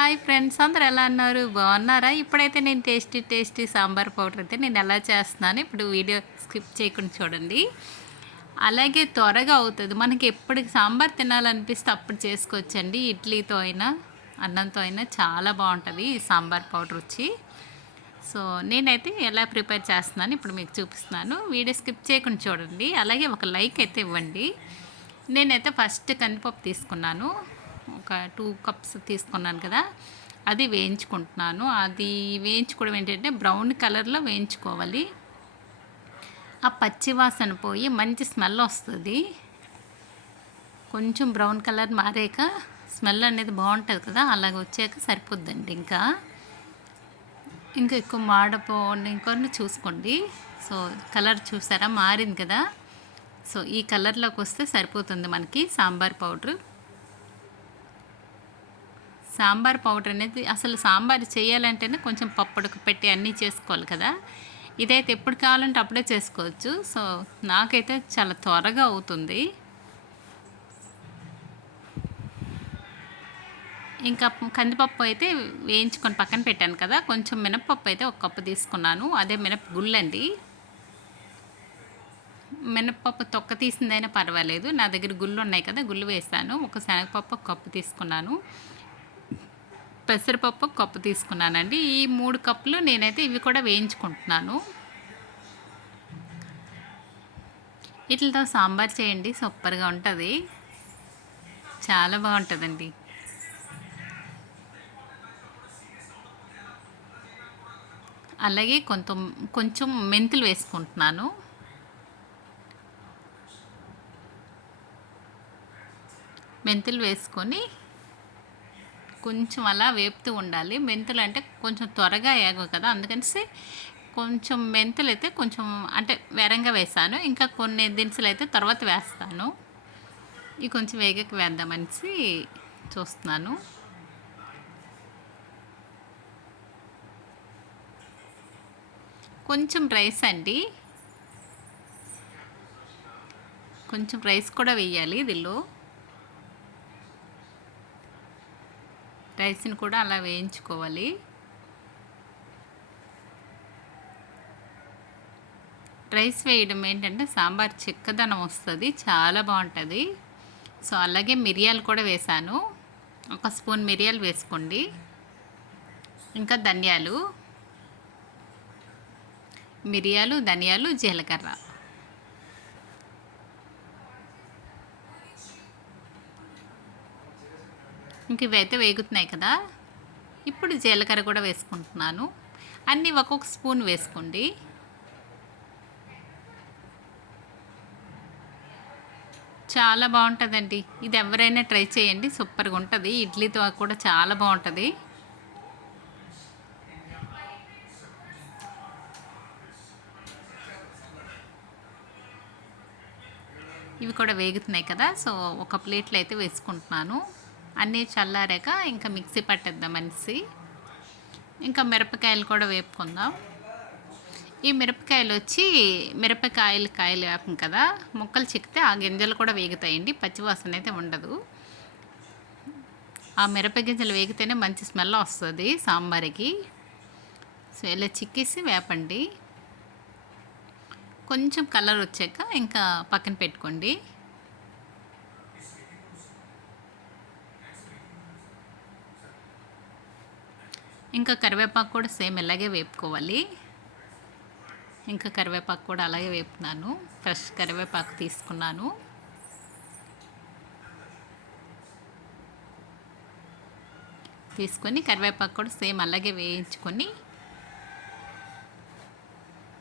Hi friends అందరు ఎలా అన్నారు బాగున్నారా? ఇప్పుడైతే నేను టేస్టీ టేస్టీ సాంబార్ పౌడర్ అయితే నేను ఎలా చేస్తున్నాను ఇప్పుడు వీడియో స్కిప్ చేయకుండా చూడండి. అలాగే త్వరగా అవుతుంది. మనకి ఎప్పుడు సాంబార్ తినాలనిపిస్తే అప్పుడు చేసుకోవచ్చండి. ఇడ్లీతో అయినా అన్నంతో అయినా చాలా బాగుంటుంది ఈ సాంబార్ పౌడర్ వచ్చి సో నేనైతే ఎలా ప్రిపేర్ చేస్తున్నాను ఇప్పుడు మీకు చూపిస్తున్నాను. వీడియో స్కిప్ చేయకుండా చూడండి. అలాగే ఒక లైక్ అయితే ఇవ్వండి. నేనైతే ఫస్ట్ కందిపప్పు తీసుకున్నాను. ఒక టూ కప్స్ తీసుకున్నాను కదా అది వేయించుకుంటున్నాను. అది వేయించుకోవడం ఏంటంటే బ్రౌన్ కలర్లో వేయించుకోవాలి. ఆ పచ్చివాసన పోయి మంచి స్మెల్ వస్తుంది. కొంచెం బ్రౌన్ కలర్ మారాక స్మెల్ అనేది బాగుంటుంది కదా అలాగ వచ్చాక సరిపోద్దండి ఇంకా. ఇంకా ఎక్కువ మాడపోండి ఇంకొన్ని చూసుకోండి. సో కలర్ చూసారా? మారింది కదా. సో ఈ కలర్లోకి వస్తే సరిపోతుంది మనకి సాంబార్ పౌడర్. సాంబార్ పౌడర్ అనేది అసలు సాంబార్ చేయాలంటేనే కొంచెం పప్పుడుకు పెట్టి అన్నీ చేసుకోవాలి కదా. ఇదైతే ఎప్పుడు కావాలంటే అప్పుడే చేసుకోవచ్చు. సో నాకైతే చాలా త్వరగా అవుతుంది. ఇంకా కందిపప్పు అయితే వేయించుకొని పక్కన పెట్టాను కదా. కొంచెం మినప్పప్పు అయితే ఒక కప్పు తీసుకున్నాను. అదే మినప గుళ్ళండి మినప్పప్పు తొక్క తీసిందైనా పర్వాలేదు. నా దగ్గర గుళ్ళు ఉన్నాయి కదా గుళ్ళు వేస్తాను ఒక శనగపప్పు ఒక కప్పు తీసుకున్నాను. పెసరపప్పు ఒక కప్పు తీసుకున్నానండి. ఈ మూడు కప్పులు నేనైతే ఇవి కూడా వేయించుకుంటున్నాను. వీటితో సాంబార్ చేయండి సూపర్గా ఉంటుంది. చాలా బాగుంటుందండి. అలాగే కొంత కొంచెం మెంతులు వేసుకుంటున్నాను. మెంతులు వేసుకొని కొంచెం అలా వేపుతూ ఉండాలి. మెంతులు అంటే కొంచెం త్వరగా వేగవు కదా అందుకని కొంచెం మెంతులు అయితే కొంచెం అంటే వేరంగా వేసాను. ఇంకా కొన్ని దినుసులు అయితే తర్వాత వేస్తాను. ఇవి కొంచెం వేగకి వేద్దామనేసి చూస్తున్నాను. కొంచెం రైస్ అండి. కొంచెం రైస్ కూడా వేయాలి దీనిలో రైస్ని కూడా అలా వేయించుకోవాలి. రైస్ వేయడం ఏంటంటే సాంబార్ చిక్కదనం వస్తుంది చాలా బాగుంటుంది. సో అలాగే మిరియాలు కూడా వేసాను. ఒక స్పూన్ మిరియాలు వేసుకోండి. ఇంకా ధనియాలు. మిరియాలు ధనియాలు జీలకర్ర. ఇంక ఇవైతే వేగుతున్నాయి కదా. ఇప్పుడు జీలకర్ర కూడా వేసుకుంటున్నాను. అన్నీ ఒక్కొక్క స్పూన్ వేసుకోండి. చాలా బాగుంటుందండి. ఇది ఎవరైనా ట్రై చేయండి. సూపర్గా ఉంటుంది. ఇడ్లీతో కూడా చాలా బాగుంటుంది. ఇవి కూడా వేగుతున్నాయి కదా. సో ఒక ప్లేట్లో అయితే వేసుకుంటున్నాను. అన్నీ చల్లారాక ఇంకా మిక్సీ పట్టేద్దాం అనేసి. ఇంకా మిరపకాయలు కూడా వేపుకుందాం. ఈ మిరపకాయలు వచ్చి మిరపకాయలు కాయలు వేపం కదా ముక్కలు చిక్కితే ఆ గింజలు కూడా వేగుతాయండి పచ్చివాసన అయితే ఉండదు. ఆ మిరప గింజలు వేగితేనే మంచి స్మెల్ వస్తుంది సాంబార్కి. సో ఇలా చిక్కేసి వేపండి. కొంచెం కలర్ వచ్చాక ఇంకా పక్కన పెట్టుకోండి. ఇంకా కరివేపాకు కూడా సేమ్ ఇలాగే వేపుకోవాలి. ఇంకా కరివేపాకు కూడా అలాగే వేపుతున్నాను. ఫ్రెష్ కరివేపాకు తీసుకున్నాను. తీసుకొని కరివేపాకు కూడా సేమ్ అలాగే వేయించుకొని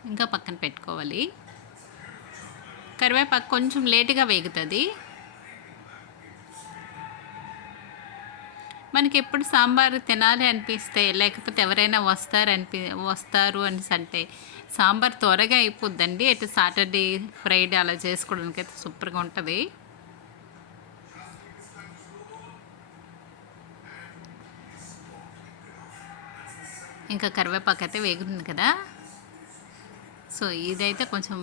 ఇంకా పక్కన పెట్టుకోవాలి. కరివేపాకు కొంచెం లేటుగా వేగుతుంది. మనకి ఎప్పుడు సాంబారు తినాలి అనిపిస్తే లేకపోతే ఎవరైనా వస్తారు అనిపి వస్తారు అని అంటే సాంబార్ త్వరగా అయిపోద్దండి. ఎటు సాటర్డే ఫ్రైడే అలా చేసుకోవడానికి అయితే సూపర్గా ఉంటుంది. ఇంకా కరివేపాకు అయితే వేగుతుంది కదా. సో ఇదైతే కొంచెం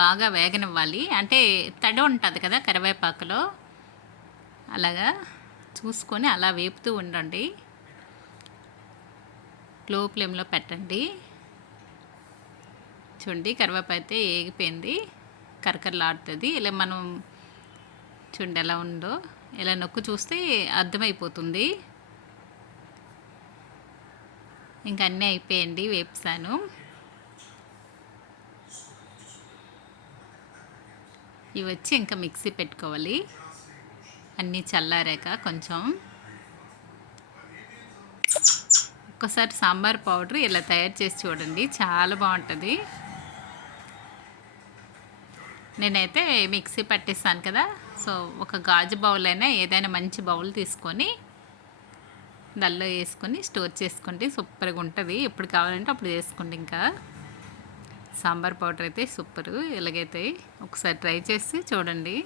బాగా వేగనివ్వాలి. అంటే తడి ఉంటుంది కదా కరివేపాకులో. అలాగా? చూసుకొని అలా వేపుతూ ఉండండి. లో ఫ్లేమ్లో పెట్టండి. చూడండి కరివేపాకు అయితే ఏగిపోయింది. కరకరలాడుతుంది. ఇలా మనం చూడండి ఎలా ఉందో. ఇలా నొక్కు చూస్తే అర్థమైపోతుంది. ఇంకా అన్నీ అయిపోయండి వేపుసాను ఇవి వచ్చి ఇంకా మిక్సీ పెట్టుకోవాలి. అన్నీ చల్లారాక కొంచెం ఒక్కసారి సాంబార్ పౌడర్ ఇలా తయారు చేసి చూడండి. చాలా బాగుంటుంది. నేనైతే మిక్సీ పట్టిస్తాను కదా. సో ఒక గాజు బౌల్ అయినా ఏదైనా మంచి బౌల్ తీసుకొని దల్లో వేసుకొని స్టోర్ చేసుకుంటే సూపర్గా ఉంటుంది. ఎప్పుడు కావాలంటే అప్పుడు చేసుకోండి ఇంకా. సాంబార్ పౌడర్ అయితే సూపర్. ఇలాగైతే ఒకసారి ట్రై చేసి చూడండి.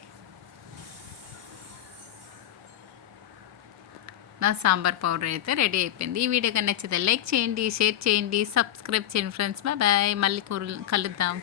నా సాంబార్ పౌడర్ అయితే రెడీ అయిపోయింది. ఈ వీడియో కానీ నచ్చితే లైక్ చేయండి షేర్ చేయండి సబ్స్క్రైబ్ చేయండి ఫ్రెండ్స్. Bye bye. మళ్ళీ కూర కలుద్దాం.